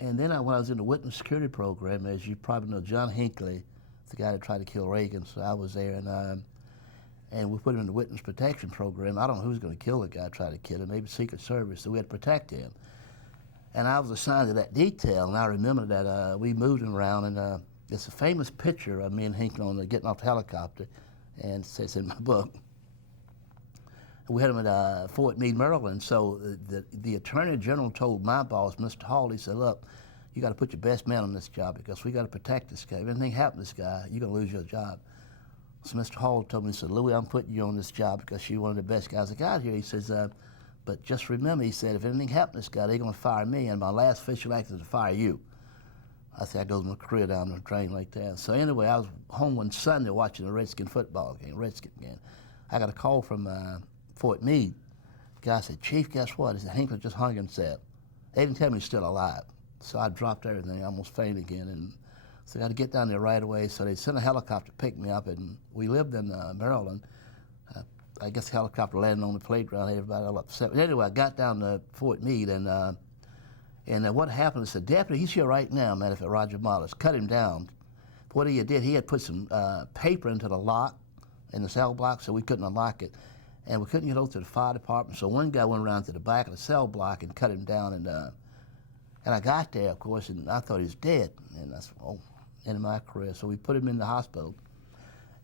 And then when I was in the witness security program, as you probably know, John Hinkley, the guy that tried to kill Reagan, so I was there, and we put him in the witness protection program. I don't know who was going to kill the guy, try to kill him, maybe Secret Service, so we had to protect him. And I was assigned to that detail, and I remember that we moved him around, and it's a famous picture of me and Hinkley on getting off the helicopter, and it's in my book. We had him at Fort Meade, Maryland, so the Attorney General told my boss, Mr. Hall, he said, look, you got to put your best man on this job because we got to protect this guy. If anything happened to this guy, you're going to lose your job. So Mr. Hall told me, he said, Louie, I'm putting you on this job because you're one of the best guys that got here. He says, but just remember, he said, if anything happened to this guy, they're going to fire me, and my last official act is to fire you. I said, I goes my career down the drain like that. So anyway, I was home one Sunday watching a Redskin football game, Redskin game. I got a call from Fort Meade. The guy said, Chief, guess what? He said, Hinkley just hung himself. They didn't tell me he's still alive. So I dropped everything, I almost fainted again. And so I got to get down there right away. So they sent a helicopter to pick me up, and we lived in Maryland. I guess the helicopter landed on the playground, everybody all upset. But anyway, I got down to Fort Meade, and what happened is the deputy, he's here right now, matter of fact, Roger Mollers, cut him down. What he did, he had put some paper into the lock in the cell block so we couldn't unlock it. And we couldn't get over to the fire department, so one guy went around to the back of the cell block and cut him down, and I got there, of course, and I thought he was dead, and that's, oh, end of my career. So we put him in the hospital,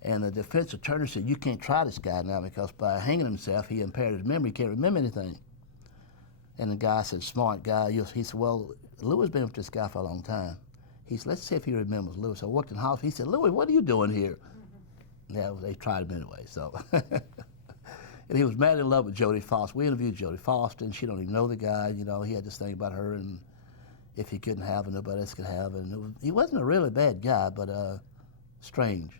and the defense attorney said, you can't try this guy now because by hanging himself, he impaired his memory, he can't remember anything. And the guy said, smart guy, he said, well, Louie's been with this guy for a long time. He said, let's see if he remembers Louie. So I walked in the house, he said, Louie, what are you doing here? Yeah, they tried him anyway, so. And he was madly in love with Jodie Foster. We interviewed Jodie Foster, and she don't even know the guy. You know, he had this thing about her, and if he couldn't have her, nobody else could have her. And he wasn't a really bad guy, but strange.